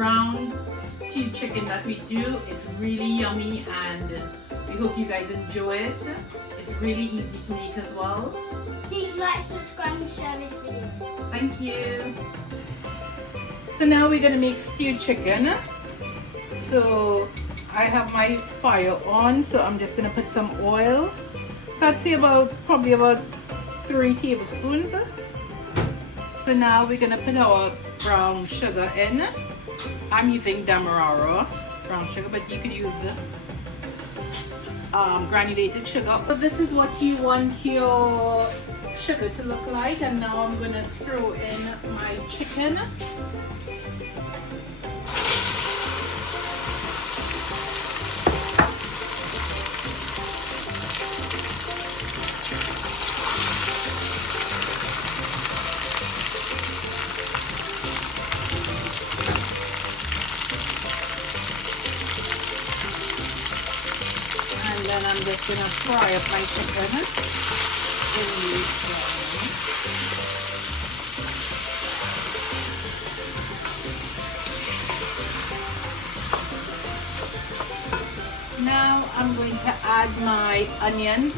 ground stewed chicken that we do. It's really yummy and we hope you guys enjoy it. It's really easy to make as well. Please like, subscribe and share this video. Thank you. So now we're going to make stewed chicken. So I have my fire on, so I'm just going to put some oil. So I'd say probably about 3 tablespoons. So now we're going to put our brown sugar in. I'm using Demerara brown sugar, but you could use granulated sugar. But this is what you want your sugar to look like. And now I'm going to throw in my chicken. And then I'm just going to fry up my chicken in this Now I'm going to add my onions.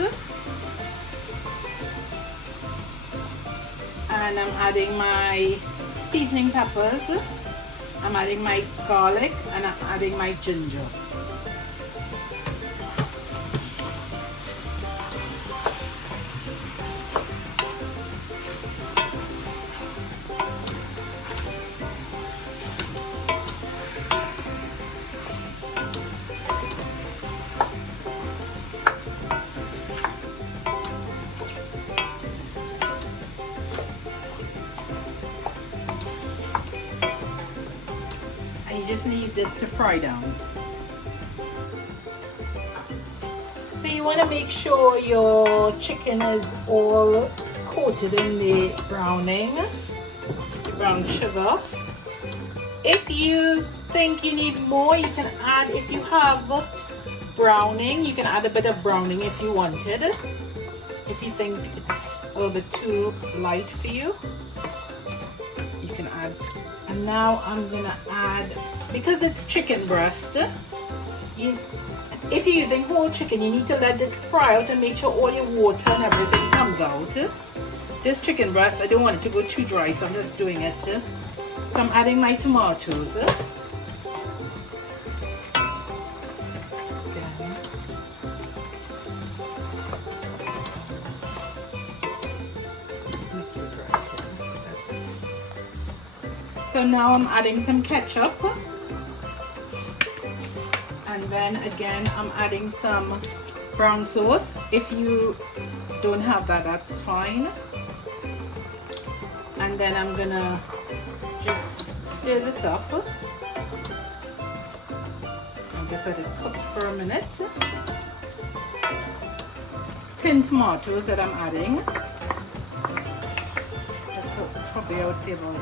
And I'm adding my seasoning peppers. I'm adding my garlic and I'm adding my ginger. And you just need this to fry down. So you want to make sure your chicken is all coated in the browning, the brown sugar. If you think you need more, you can add, if you have browning, you can add a bit of browning if you wanted. If you think it's a little bit too light for you, you can add. And now I'm gonna add, because it's chicken breast, if you're using whole chicken, you need to let it fry out and make sure all your water and everything comes out. This chicken breast, I don't want it to go too dry, so I'm just doing it. So I'm adding my tomatoes. So now I'm adding some ketchup. And then again, I'm adding some brown sauce. If you don't have that, that's fine. And then I'm gonna just stir this up. I guess let it cook for a minute. Tin tomatoes that I'm adding. Probably I would say about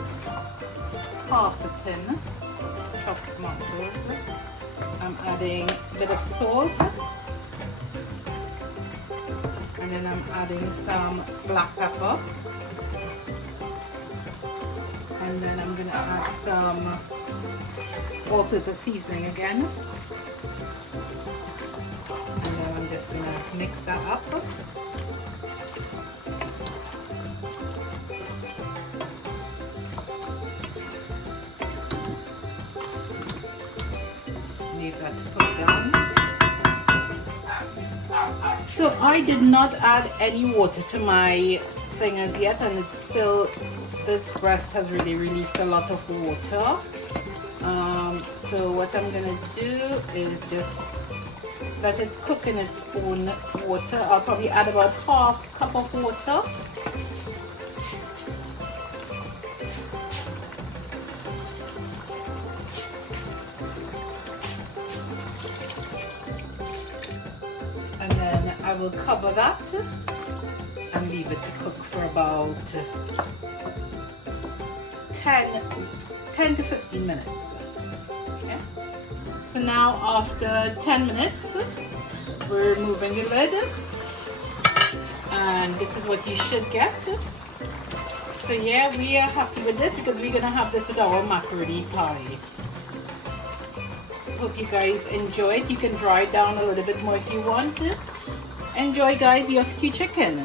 half a tin chopped tomatoes. I'm adding a bit of salt, and then I'm adding some black pepper, and then I'm gonna add some all-purpose seasoning again, and then I'm just gonna mix that up. Leave that to cook down. So I did not add any water to my thing as yet, and it's still, this breast has really released a lot of water. So what I'm gonna do is just let it cook in its own water. I'll probably add about half cup of water. I will cover that and leave it to cook for about 10 to 15 minutes. Okay. So now after 10 minutes, we're removing the lid, and this is what you should get. So yeah, we are happy with this because we're gonna have this with our macaroni pie. hope you guys enjoy it. You can dry it down a little bit more if you want to. Enjoy, guys, your stew chicken.